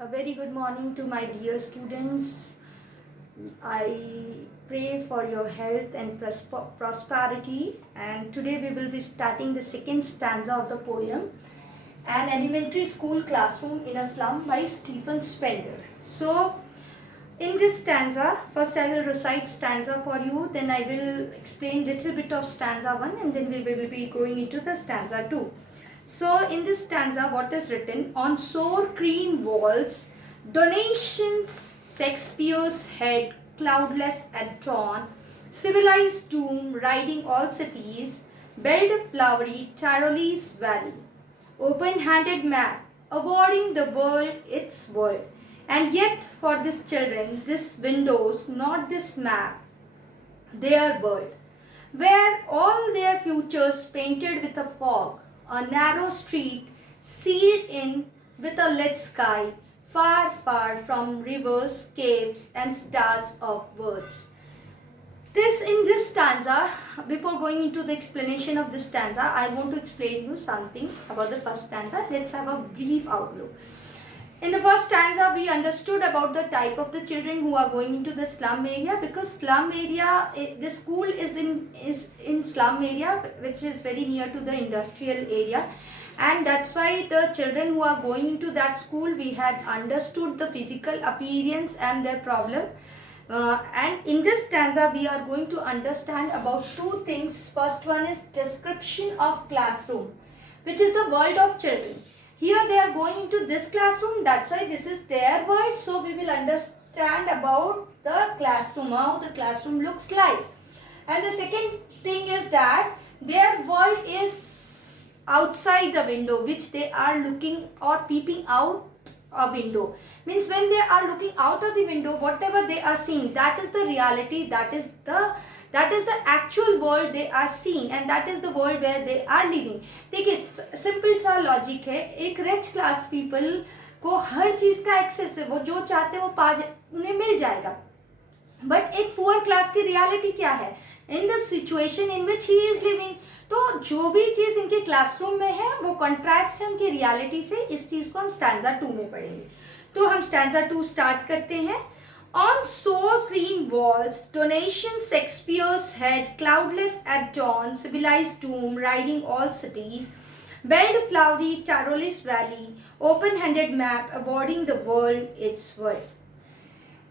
A very good morning to my dear students. I pray for your health and prosperity. And today we will be starting the second stanza of the poem, An Elementary School Classroom in a Slum by Stephen Spender. So, in this stanza, first I will recite stanza for you, then I will explain little bit of stanza 1 and then we will be going into the stanza 2. So in this stanza, what is written? On sour cream walls, donations, Shakespeare's head, cloudless at dawn, civilized doom riding all cities, belled flowery Tyrolese valley, open-handed map, awarding the world its world. And yet for these children, this windows, not this map, their world, where all their futures painted with a fog, a narrow street sealed in with a lit sky, far, far from rivers, caves, and stars of words. In this stanza, before going into the explanation of this stanza, I want to explain you something about the first stanza. Let's have a brief outlook. In the first stanza, we understood about the type of the children who are going into the slum area, because slum area, the school is in slum area, which is very near to the industrial area, and that's why the children who are going into that school, we had understood the physical appearance and their problem. And in this stanza, we are going to understand about two things. First one is description of classroom, which is the world of children. Here they are going into this classroom, that's why this is their world. So we will understand about the classroom, how the classroom looks like. And the second thing is that their world is outside the window, which they are looking or peeping out a window. Means when they are looking out of the window, whatever they are seeing, that is the reality, that is the actual world they are seeing, and that is the world where they are living. देखिए simple सा logic है, एक rich class people को हर चीज़ का access है, वो जो चाहते हैं वो उन्हें मिल जाएगा. बट एक पुअर क्लास की रियलिटी क्या है in the situation in which he is living. तो जो भी चीज़ इनके क्लासरूम में है वो कंट्रास्ट है उनकी रियलिटी से. इस चीज़ को हम स्टैंजा 2 में पढ़ेंगे. तो हम स्टैंजा 2 स्टार्ट करते हैं. On sour cream walls, donation Shakespeare's head, cloudless at dawn, civilized doom, riding all cities, belled flowery Tyrolese valley, open-handed map, awarding the world its world.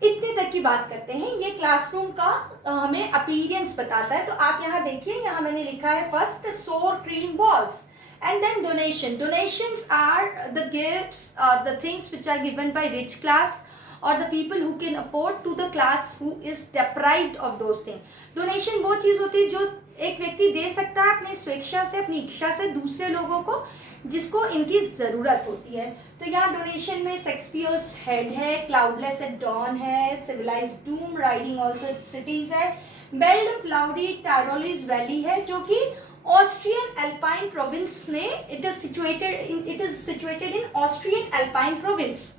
इतने तक की बात करते हैं. ये क्लासरूम का हमें अपीयरेंस बताता है. तो आप यहाँ देखिए, यहाँ मैंने लिखा है first sour cream walls and then donations are the gifts, the things which are given by rich class or the people who can afford to the class who is deprived of those things. Donation वो चीज़ होती है जो एक व्यक्ति दे सकता है अपनी स्वेच्छा से, अपनी इच्छा से दूसरे लोगों को जिसको इनकी ज़रूरत होती है. तो यहाँ डोनेशन में शेक्सपियर्स हेड है, क्लाउडलेस एट डॉन है, civilised dome riding also cities है, बेल्ड फ्लावरी टायरोलीज वैली है, जो कि ऑस्ट्रियन एल्पाइन प्रोविंस में it is situated in Austrian Alpine province.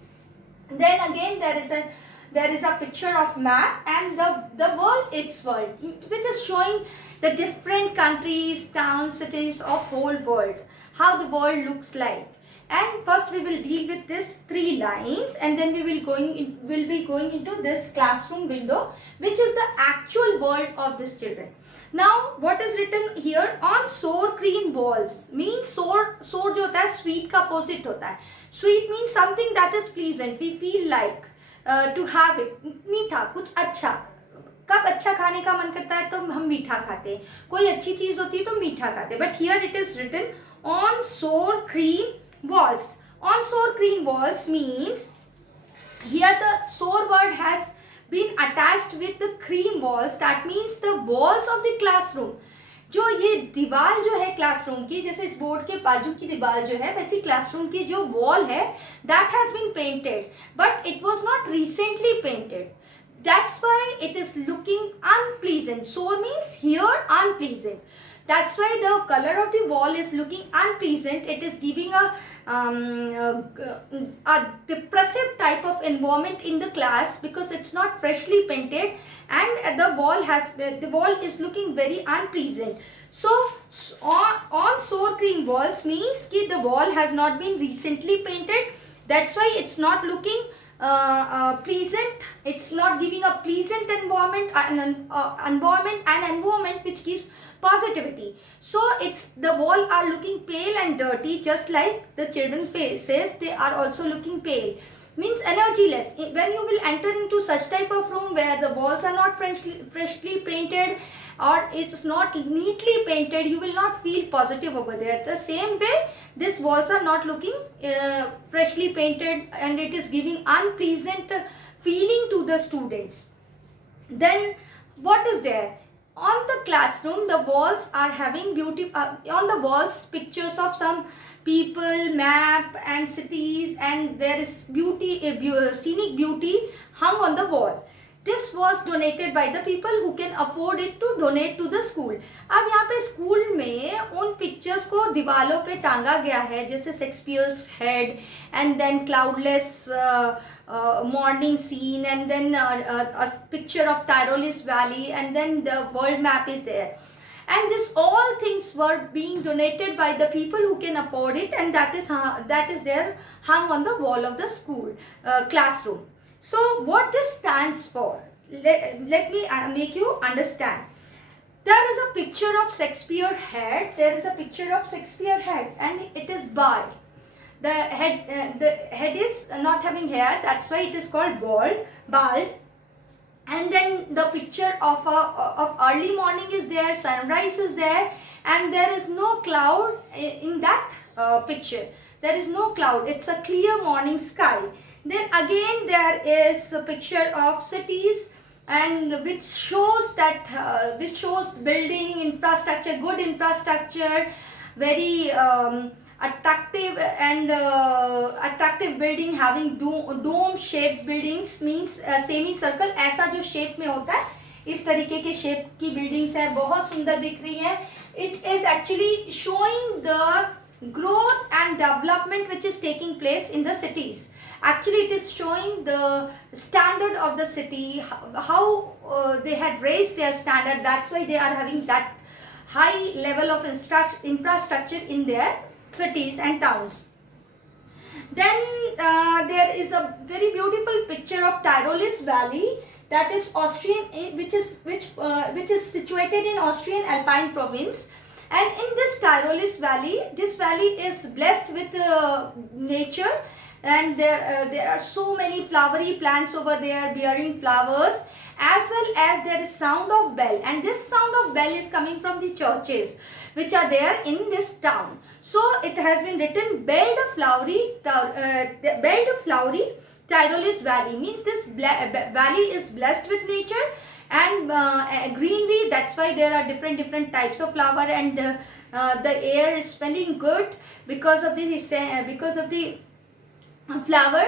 Then again there is a picture of map and the world its world, which is showing the different countries, towns, cities of whole world, how the world looks like. And first we will deal with this 3 lines and then we will be going into this classroom window, which is the actual world of these children. Now what is written here? On sour cream walls means sour जो होता है sweet का opposite होता है. Sweet means something that is pleasant, we feel like to have it. मीठा, कुछ अच्छा. कब अच्छा खाने का मन करता है तो हम मीठा खाते हैं. कोई अच्छी चीज़ होती है तो मीठा खाते हैं. But here it is written on sour cream walls. On sour cream walls means here the sour word has been attached with the cream walls. That means the walls of the classroom. जो ये दीवार जो है classroom की, जैसे इस board के बाजू की दीवार जो है, वैसी क्लासरूम की जो वॉल है, that has been painted, but it was not recently painted. That's why it is looking unpleasant. So means here unpleasant. That's why the color of the wall is looking unpleasant. It is giving a depressive type of environment in the class because it's not freshly painted and the wall is looking very unpleasant. So on sour cream walls means that the wall has not been recently painted. That's why it's not looking pleasant. It's not giving a pleasant environment, an environment which gives positivity. So it's the wall are looking pale and dirty, just like the children faces, they are also looking pale, means energyless. When you will enter into such type of room where the walls are not freshly painted, or it's not neatly painted, you will not feel positive over there. The same way, these walls are not looking freshly painted, and it is giving unpleasant feeling to the students. Then what is there? On the classroom, the walls are having beauty, on the walls pictures of some people, map and cities, and there is beauty, scenic beauty hung on the wall. This was donated by the people who can afford it to donate to the school. अब यहाँ पे school में उन pictures को दीवारों पे टांगा गया है, जैसे Shakespeare's head, and then cloudless morning scene, and then a picture of Tyrolean Valley, and then the world map is there. And this all things were being donated by the people who can afford it, and that is there hung on the wall of the school classroom. So what this stands for, let me make you understand. There is a picture of Shakespeare head. There is a picture of Shakespeare head, and it is bald. The head is not having hair, that's why it is called bald. And then the picture of early morning is there, sunrise is there, and there is no cloud in that picture. There is no cloud, it's a clear morning sky. Then again there is a picture of cities, and which shows building infrastructure, good infrastructure, very attractive and attractive building having dome shaped buildings, means semi circle, ऐसा जो shape में होता है इस तरीके के shape की buildings है, बहुत सुंदर दिख रही है. It is actually showing the growth and development which is taking place in the cities. Actually it is showing the standard of the city, how they had raised their standard, that's why they are having that high level of infrastructure in their cities and towns. Then there is a very beautiful picture of Tyrolean Valley, that is Austrian, which is situated in Austrian Alpine province. And in this Tyrolean Valley, this valley is blessed with nature, and there are so many flowery plants over there bearing flowers, as well as there is sound of bell, and this sound of bell is coming from the churches which are there in this town. So it has been written Belle de Flowery Tyrolean Valley, means this valley is blessed with nature and greenery. That's why there are different types of flower, and the air is smelling good because of the flower,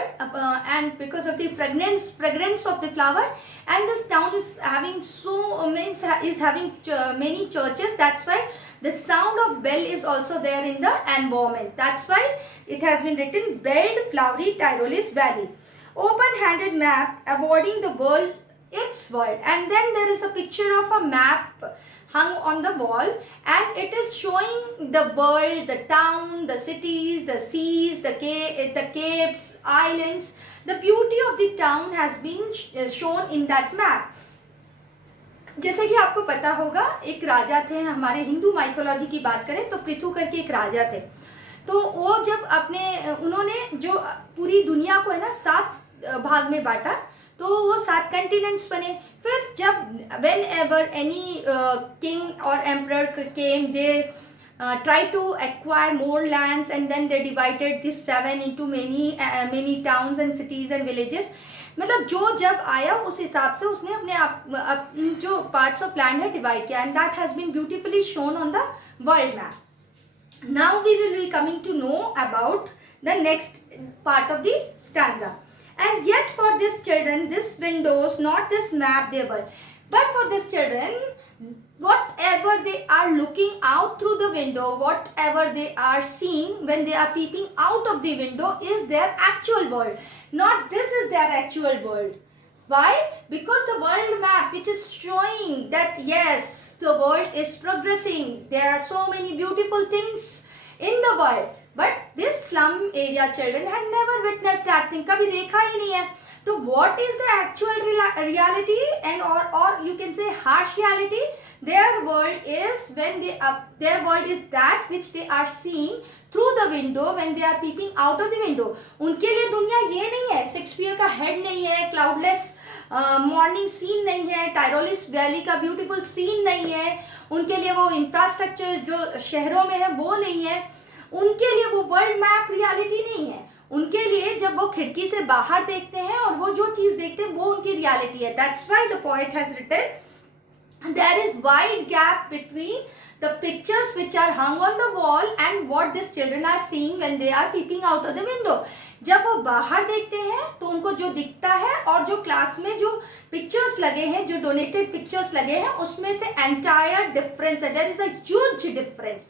and because of the fragrance of the flower. And this town is having many churches, that's why the sound of bell is also there in the environment. That's why it has been written Belle de Flowery Tyrolean Valley. Open-handed map awarding the world its world. And then there is a picture of a map hung on the wall, and it is showing the world, the town, the cities, the seas, the capes, islands. The beauty of the town has been shown in that map. जैसे कि आपको पता होगा, एक राजा थे, हमारे Hindu mythology की बात करें तो पृथु करके एक राजा थे. तो वो जब उन्होंने जो पूरी दुनिया को है ना 7 भाग में बांटा, तो वो 7 कंटिनेंट्स बने. फिर जब वेन एवर एनी किंग और emperor came, they try to acquire more lands, and then they divided this 7 into many towns and cities and villages. मतलब जो जब आया उस हिसाब से उसने अपने जो पार्ट्स ऑफ लैंड है डिवाइड किया, and that has been beautifully shown on the world map. Now we will be coming to know about the next part of the stanza. And yet for these children, this windows, not this map they were. But for these children, whatever they are looking out through the window, whatever they are seeing when they are peeping out of the window is their actual world. Not this is their actual world. Why? Because the world map which is showing that yes, the world is progressing. There are so many beautiful things in the world. But this slum area children had never witness that thing, कभी देखा ही नहीं है. तो what is the actual reality and or you can say harsh reality? Their world is their world is that which they are seeing through the window when they are peeping out of the window. उनके लिए दुनिया ये नहीं है, Shakespeare का head नहीं है, cloudless morning scene नहीं है, टायरोलिस वैली का ब्यूटीफुल सीन नहीं है, उनके लिए वो इंफ्रास्ट्रक्चर जो शहरों में है वो नहीं है, उनके लिए वो वर्ल्ड मैप रियलिटी नहीं है. उनके लिए जब वो खिड़की से बाहर देखते हैं और वो जो चीज देखते हैं वो उनकी रियलिटी है. That's why the poet has written there is wide gap between the pictures which are hung on the wall and what these children are seeing when they are peeping out of the window. जब वो बाहर देखते हैं तो उनको जो दिखता है और जो क्लास में जो पिक्चर्स लगे हैं, जो डोनेटेड पिक्चर्स लगे हैं, उसमें से एंटायर डिफरेंस है. There is a huge difference.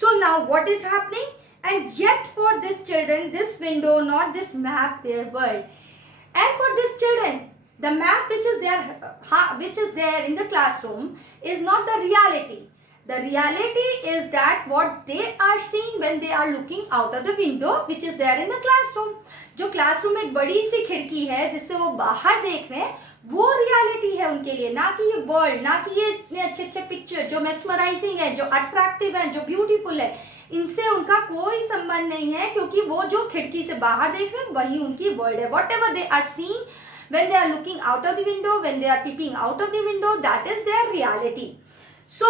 So now what is happening? And yet for these children, this window, not this map, their world. And for these children, the map which is there in the classroom is not the reality. The reality is that what they are seeing when they are looking out of the window which is there in the classroom. जो classroom एक बड़ी सी खिड़की है जिससे वो बाहर देख रहे हैं, वो रियलिटी है उनके लिए, ना कि ये वर्ल्ड, ना कि ये इतने अच्छे अच्छे पिक्चर जो मेस्मराइजिंग है, जो अट्रैक्टिव है, जो ब्यूटीफुल है. इनसे उनका कोई संबंध नहीं है, क्योंकि वो जो खिड़की से बाहर देख रहे हैं वही उनकी वर्ल्ड है. Whatever they are seeing when they are looking out of the window, when they are peeping out of the window, that is their reality. So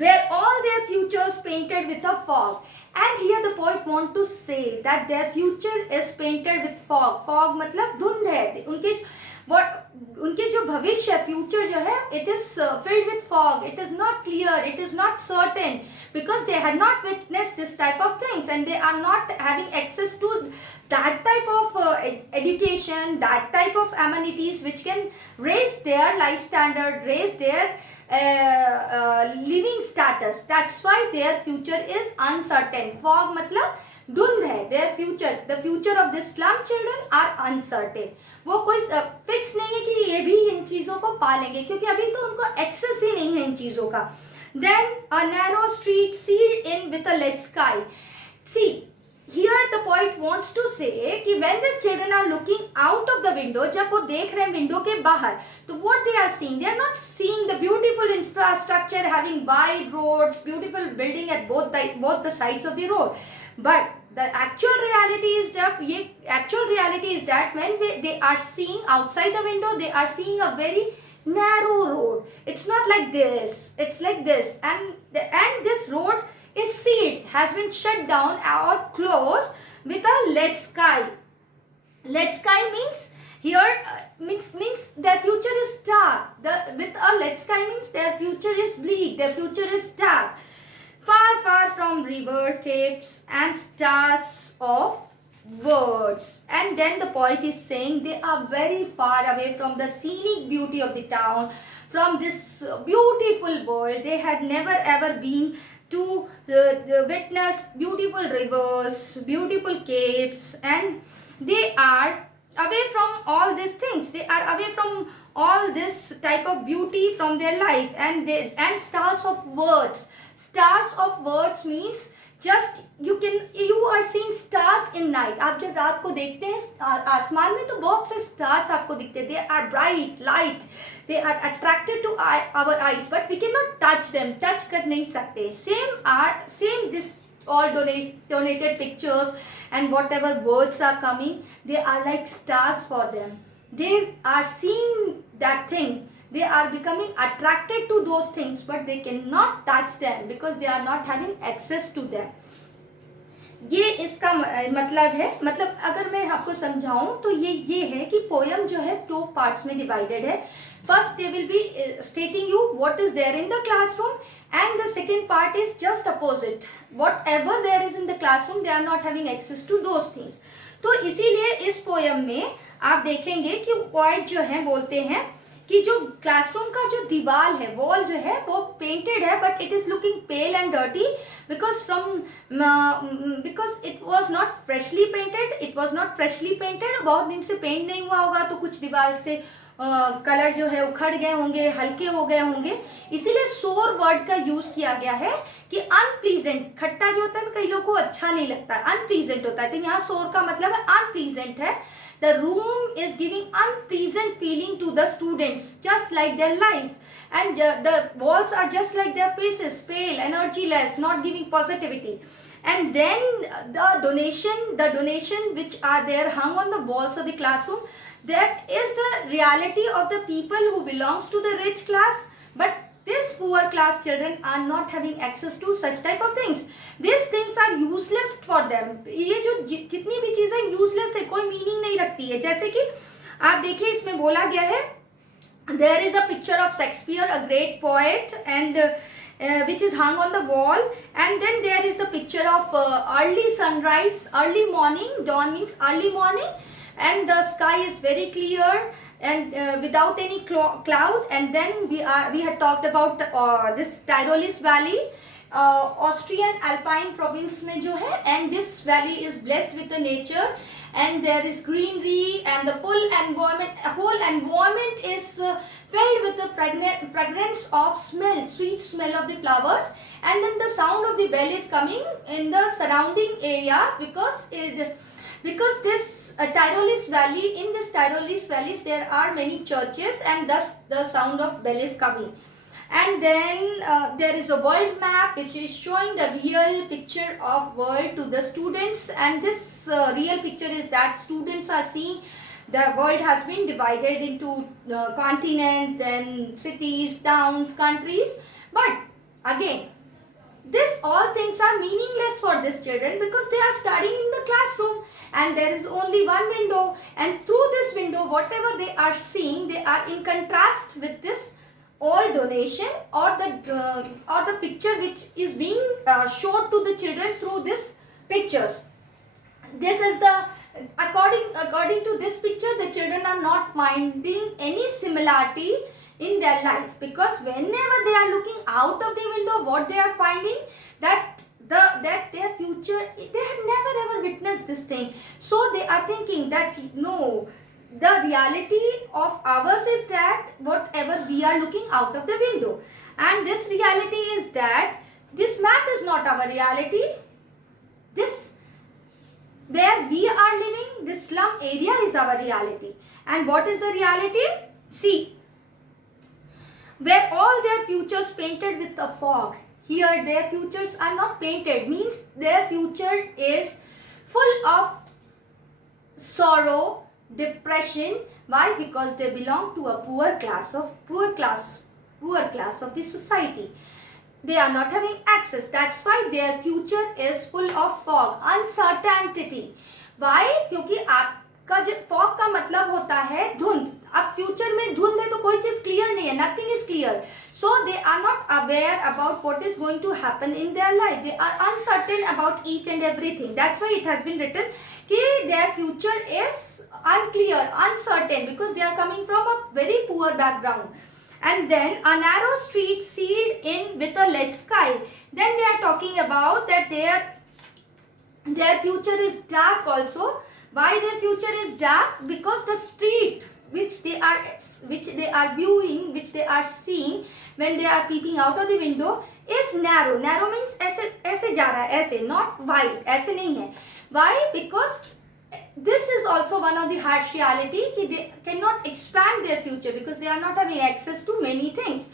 where all their futures painted with a fog. And here the poet want to say that their future is painted with fog. Fog मतलब धुंध है. उनके जो भविष्य future जो है, it is filled with fog. It is not clear. It is not certain because they had not witnessed this type of things and they are not having access to that type of education, that type of amenities which can raise their life standard, raise their living status. That's why their future is uncertain. Fog मतलब धुंध है. Their future, the future of the slum children are uncertain. वो कोई fix नहीं है कि ये भी इन चीज़ों को पालेंगे, क्योंकि अभी तो उनको एक्सेस ही नहीं है इन चीज़ों का. Then a narrow street sealed in with a lead sky. See, here the poet wants to say कि when these children are looking out of the window, जब वो देख रहे हैं विंडो के बाहर, तो what they are seeing? They are not seeing the beautiful infrastructure having wide roads, beautiful building at both the sides of the road. But the actual reality is that when they are seeing outside the window, they are seeing a very narrow road. It's not like this. It's like this, and this road is sealed, has been shut down or closed with a lead sky. Lead sky means here means their future is dark. With a lead sky means their future is bleak. Their future is dark. Far, far from river, capes and stars of words. And then the poet is saying they are very far away from the scenic beauty of the town, from this beautiful world. They had never ever been to witness beautiful rivers, beautiful capes, and they are away from all these things. They are away from all this type of beauty from their life, and stars of words. Stars of words means just you are seeing stars in night. आप जब रात को देखते हैं आसमान में तो बहुत से stars आपको दिखते हैं. They are bright, light. They are attracted to our eyes, but we cannot touch them. Touch कर नहीं सकते. Same this all donated pictures and whatever words are coming, they are like stars for them. They are seeing that thing. They are becoming attracted to those things, but they cannot touch them because they are not having access to them. ये इसका मतलब है. मतलब अगर मैं आपको समझाऊं तो ये है कि पोयम जो है 2 पार्ट्स में डिवाइडेड है. First they will be stating you what is there in the classroom, and the second part is just opposite. Whatever there is in the classroom, they are not having access to those things. तो इसीलिए इस poem में आप देखेंगे कि poet जो है बोलते हैं कि जो क्लासरूम का जो दीवार है, वॉल जो है वो पेंटेड है, but it is looking pale and dirty because it was not freshly painted, बहुत दिन से पेंट नहीं हुआ होगा, तो कुछ दीवार से कलर जो है उखड़ गए होंगे, हल्के हो गए होंगे, इसीलिए सोर वर्ड का यूज किया गया है कि अनप्लीजेंट। खट्टा जो होता है कई लोगों को अच्छा नहीं लगता, अनप्लीजेंट होता है, तो यहाँ सोर का मतलब है अनप्लीजेंट है। The room is giving unpleasant feeling to the students, just like their life, and the walls are just like their faces, pale, energyless, not giving positivity. And then the donation which are there hung on the walls of the classroom, that is the reality of the people who belongs to the rich class, but these poor class children are not having access to such type of things. These things are useless for them. ये जो जितनी भी चीजें useless है, कोई meaning नहीं रखती है। जैसे कि आप देखिए इसमें बोला गया है, there is a picture of Shakespeare, a great poet, and which is hung on the wall, and then there is the picture of early sunrise, early morning. Dawn means early morning, and the sky is very clear and without any cloud. And then we had talked about this Tyrolis Valley, Austrian Alpine province में जो है, and this valley is blessed with the nature, and there is greenery, and the whole environment is filled with the fragrance of sweet smell of the flowers, and then the sound of the bell is coming in the surrounding area, because this Tyrolis Valley, in this Tyrolis valleys there are many churches, and thus the sound of bell is coming. And then there is a world map which is showing the real picture of world to the students, and this real picture is that students are seeing the world has been divided into continents, then cities, towns, countries. But again, this all things are meaningless for these children, because they are studying in the classroom, and there is only one window, and through this window whatever they are seeing, they are in contrast with this all donation or the picture which is being showed to the children through these pictures. This is the according to this picture, the children are not finding any similarity in their life, because whenever they are looking out of the window, what they are finding, that their future, they have never ever witnessed this thing, so they are thinking that no, the reality of ours is that whatever we are looking out of the window, and this reality is that this map is not our reality. This where we are living, this slum area is our reality. And what is the reality? See, where all their futures painted with a fog, here their futures are not painted, means their future is full of sorrow, depression. Why? Because they belong to a poor class of the society. They are not having access. That's why their future is full of fog, uncertainty. Why? क्योंकि आपका जो fog का मतलब होता है धुंध. अब future में धुंध है तो कोई चीज क्लियर नहीं है, nothing is clear. So they are not aware about what is going to happen in their life. They are uncertain about each and everything. That's why it has been written that their future is unclear, uncertain, because they are coming from a very poor background. And then a narrow street sealed in with a lead sky. Then they are talking about that their future is dark also. Why their future is dark? Because the street which they are viewing, which they are seeing when they are peeping out of the window is narrow. Narrow means ऐसे जा रहा है, ऐसे, not wide, ऐसे नहीं है. Why? Because this is also one of the harsh reality that they cannot expand their future, because they are not having access to many things,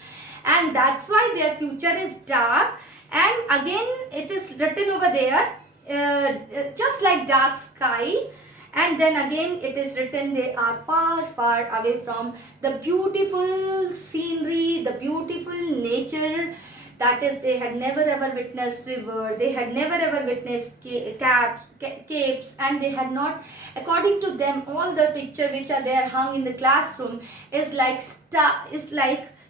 and that's why their future is dark. And again it is written over there, just like dark sky. And then again it is written they are far, far away from the beautiful scenery, the beautiful nature. That is, they had never ever witnessed river, they had never ever witnessed caves, and they had not, according to them, all the picture which are there hung in the classroom is like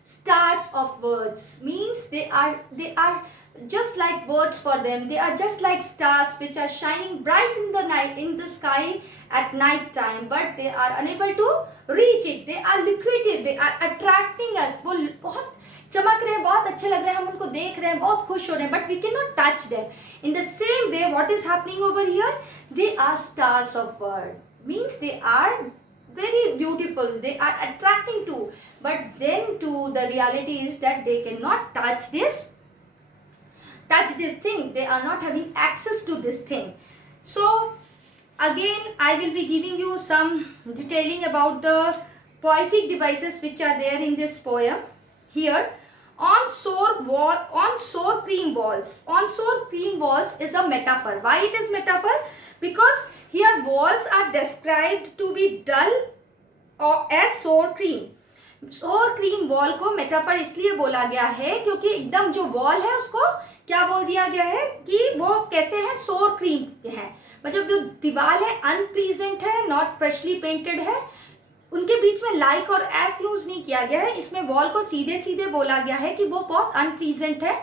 stars of words. Means they are just like words for them. They are just like stars which are shining bright in the night, in the sky at night time, but they are unable to reach it. They are lucrative, they are attracting us. वो बहुत चमक रहे हैं, बहुत अच्छे लग रहे हैं, हम उनको देख रहे हैं, बहुत खुश हो रहे हैं, but we cannot touch them. In the same way, what is happening over here? They are stars of world. Means they are very beautiful, they are attracting too, but then too the reality is that they cannot touch this thing. They are not having access to this thing. So again I will be giving you some detailing about the poetic devices which are there in this poem. Here, on sour cream walls. On sour cream walls is a metaphor. Why it is metaphor? Because here walls are described to be dull or as sour cream. सोर cream wall को metaphor इसलिए बोला गया है क्योंकि एकदम जो wall है उसको क्या बोल दिया गया है कि वो कैसे है, सोर क्रीम है. मतलब जो दीवार है अनप्लीजेंट है, नॉट फ्रेशली पेंटेड है, उनके बीच में लाइक और एस यूज नहीं किया गया है. इसमें वॉल को सीधे सीधे बोला गया है कि वो बहुत अनप्लीजेंट है,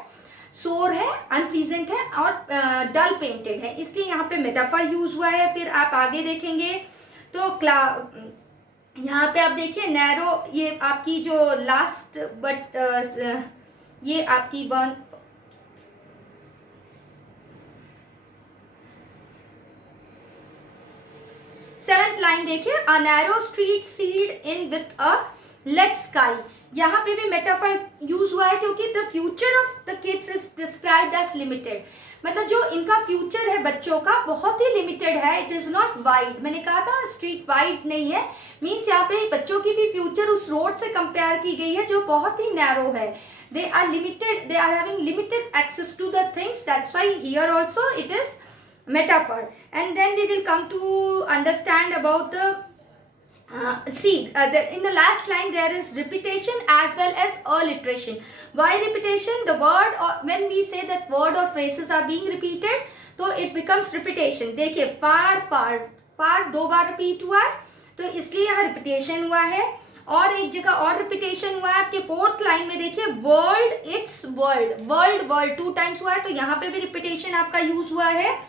सोर है, अनप्लीजेंट है और डल पेंटेड है, इसलिए यहाँ पे मेटाफर यूज हुआ है. फिर आप आगे देखेंगे तो यहाँ पे आप देखिए नैरो, ये आपकी जो लास्ट बट ये आपकी वन सेवेंथ लाइन देखिए, a narrow street sealed in with a lead sky. यहाँ पे भी मेटाफर यूज हुआ है क्योंकि the future of the kids is described as limited. मतलब जो इनका फ्यूचर है बच्चों का बहुत ही लिमिटेड है. It is not wide. मैंने कहा था स्ट्रीट वाइड नहीं है. मीन्स यहाँ पे बच्चों की भी फ्यूचर उस रोड से कंपेयर की गई है जो बहुत ही नैरो है. They are limited, they are having limited access to the things. That's why here also it is metaphor. And then we will come to understand about the in the last line there is repetition as well as alliteration. Why repetition? The word, or when we say that word or phrases are being repeated, तो it becomes repetition. देखिए far far far दो बार repeat हुआ है तो इसलिए यहाँ repetition हुआ है. और एक जगह और रिपीटेशन हुआ है आपके फोर्थ लाइन में. देखिए world it's world, world world 2 times हुआ है तो यहाँ पे भी रिपीटेशन आपका यूज हुआ है.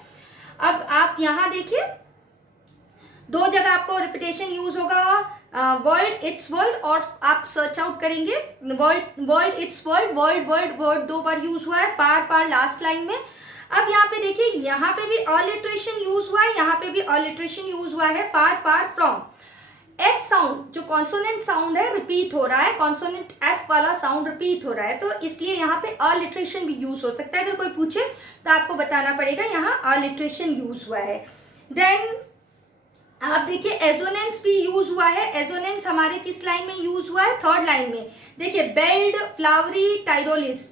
अब आप यहाँ देखिए 2 जगह आपको रिपीटेशन यूज होगा, वर्ल्ड इट्स वर्ल्ड, और आप सर्च आउट करेंगे world it's world, world world word 2 bar use हुआ है. फार फार लास्ट लाइन में. अब यहाँ पे देखिए यहाँ पे भी ऑलिट्रेशन यूज हुआ है, यहाँ पे भी ऑलिट्रेशन यूज हुआ है. फार फार फ्रॉम, एफ साउंड जो कॉन्सोनेंट साउंड है रिपीट हो रहा है, कॉन्सोनेंट एफ वाला साउंड रिपीट हो रहा है तो इसलिए यहाँ पे अलिट्रेशन भी यूज हो सकता है. अगर कोई पूछे तो आपको बताना पड़ेगा यहाँ अलिट्रेशन यूज हुआ है. देन आप देखिए एजोनेंस भी यूज हुआ है. एजोनेंस हमारे किस लाइन में यूज हुआ है? थर्ड लाइन में. देखिए बेल्ड, फ्लावरी, टाइरोलिस.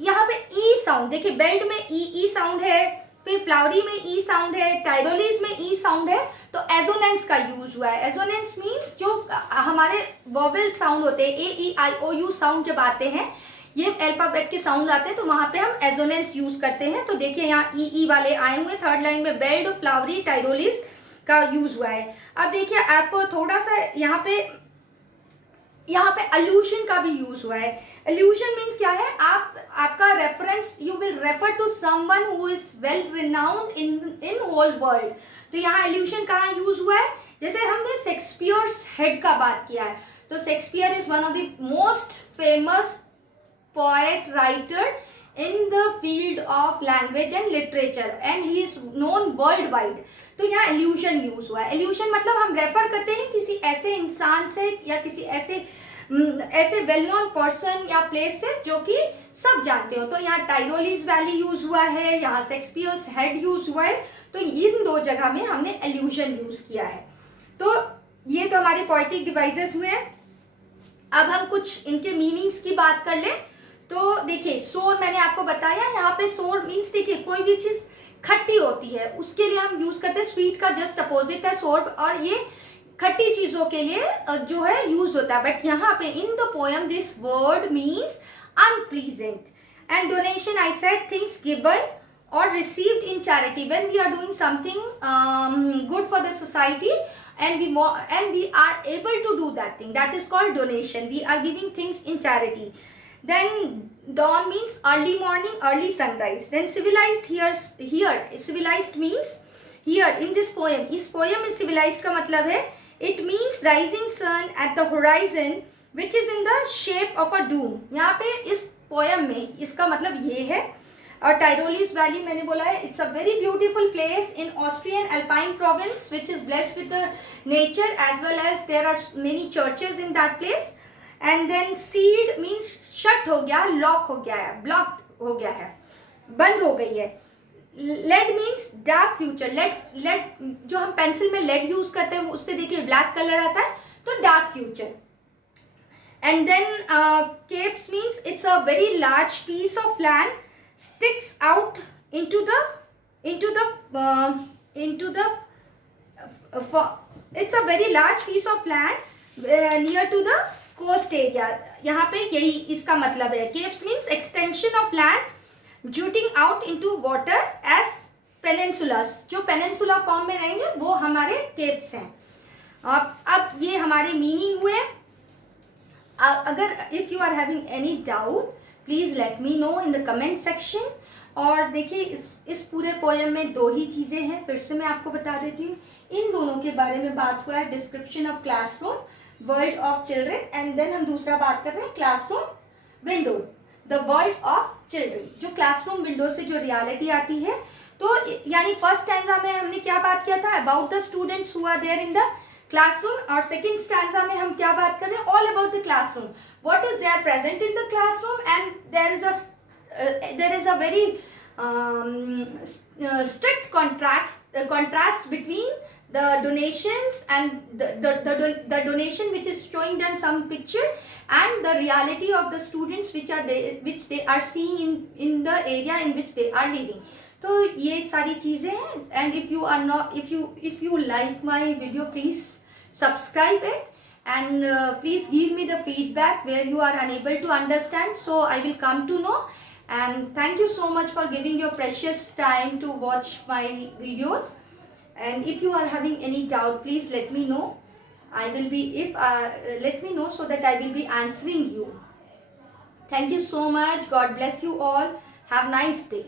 यहाँ पे ई साउंड देखिए, बेल्ड में ई साउंड है, फिर फ्लावरी में ई साउंड है, टाइरोलिस में ई साउंड है तो एजोनेंस का यूज हुआ है. एजोनेंस मीन्स जो हमारे वोवेल साउंड होते हैं, ए ई आई ओ यू साउंड जब आते हैं, ये अल्फाबेट के साउंड आते हैं तो वहां पे हम एजोनेंस यूज करते हैं. तो देखिए यहाँ ई वाले आए हुए. थर्ड लाइन में बेल्ड, फ्लावरी, टाइरोलिस का यूज हुआ है. अब देखिए आपको थोड़ा सा यहाँ पे अल्यूशन का भी यूज हुआ है. अल्यूशन मीन्स क्या है? आपका reference, you will refer to someone who is well renowned in whole world. तो यहाँ अल्यूशन कहाँ यूज हुआ है? जैसे हमने शेक्सपियर्स हेड का बात किया है तो Shakespeare is one of the most famous poet writer in the field of language and literature and he is known worldwide. तो यहाँ illusion यूज हुआ है. illusion मतलब हम रेफर करते हैं किसी ऐसे इंसान से या किसी ऐसे वेल नोन पर्सन या प्लेस से जो कि सब जानते हो. तो यहाँ टाइरोलिस वैली यूज हुआ है, यहाँ शेक्सपियर्स हेड यूज हुआ है. तो इन 2 जगह में हमने illusion यूज किया है. तो ये तो हमारे पोएटिक डिवाइसेस हुए हैं. अब हम कुछ इनके मीनिंग्स की बात कर लें. तो देखिए सोर मैंने आपको बताया, यहाँ पे सोर मीन्स देखिए कोई भी चीज खट्टी होती है उसके लिए हम यूज करते हैं. स्वीट का जस्ट अपोजिट है सोर, और ये खट्टी चीजों के लिए जो है यूज होता है. बट यहाँ पे in the poem this word means unpleasant. And donation I said things given or received in charity. When we are doing something good for the society and we are able to do that thing, that is called donation. We are giving things in charity. Then dawn means early morning, early sunrise. Then civilized here civilized means here in this poem. इस poem में civilized का मतलब है it means rising sun at the horizon which is in the shape of a dome. यहाँ पे इस poem में इसका मतलब ये है. और Tyrolean Valley मैंने बोला है it's a very beautiful place in Austrian Alpine province which is blessed with the nature as well as there are many churches in that place. And then sealed means shut हो गया, lock हो गया है, blocked हो गया है, बंद हो गई है. Lead means dark future. Lead जो हम पेंसिल में लेड यूज करते हैं उससे देखिए ब्लैक कलर आता है, तो dark future. And then capes means it's a very large piece of land sticks out into the it's a very large piece of land near to the coast area. यहाँ पे यही इसका मतलब है. Keeps means extension of land jutting out into water as peninsulas. जो peninsula form में रहेंगे वो हमारे केप्स हैं. अब ये हमारे मीनिंग हुए. अगर if you are having any doubt please let me know in the comment section. और देखिए इस पूरे पोएम में दो ही चीज़ें हैं, फिर से मैं आपको बता देती हूँ. इन दोनों के बारे में बात हुआ है, description of classroom, world of children, and then हम दूसरा बात कर रहे हैं classroom window, the world of children. जो क्लासरूम विंडो से जो रियलिटी आती है, तो यानी फर्स्ट स्टैंजा में हमने क्या बात किया था, about the students who are there in the classroom. और सेकेंड स्टैंजा में हम क्या बात कर रहे हैं, all about the classroom, what is there present in the classroom. And there is a very strict contrast between the donations and the donation which is showing them some picture and the reality of the students which they are seeing in the area in which they are living. तो ये सारी चीज़ें हैं. and if you like my video, please subscribe it and please give me the feedback where you are unable to understand, so I will come to know. And thank you so much for giving your precious time to watch my videos. And if you are having any doubt, please let me know. Let me know so that I will be answering you. Thank you so much. God bless you all. Have a nice day.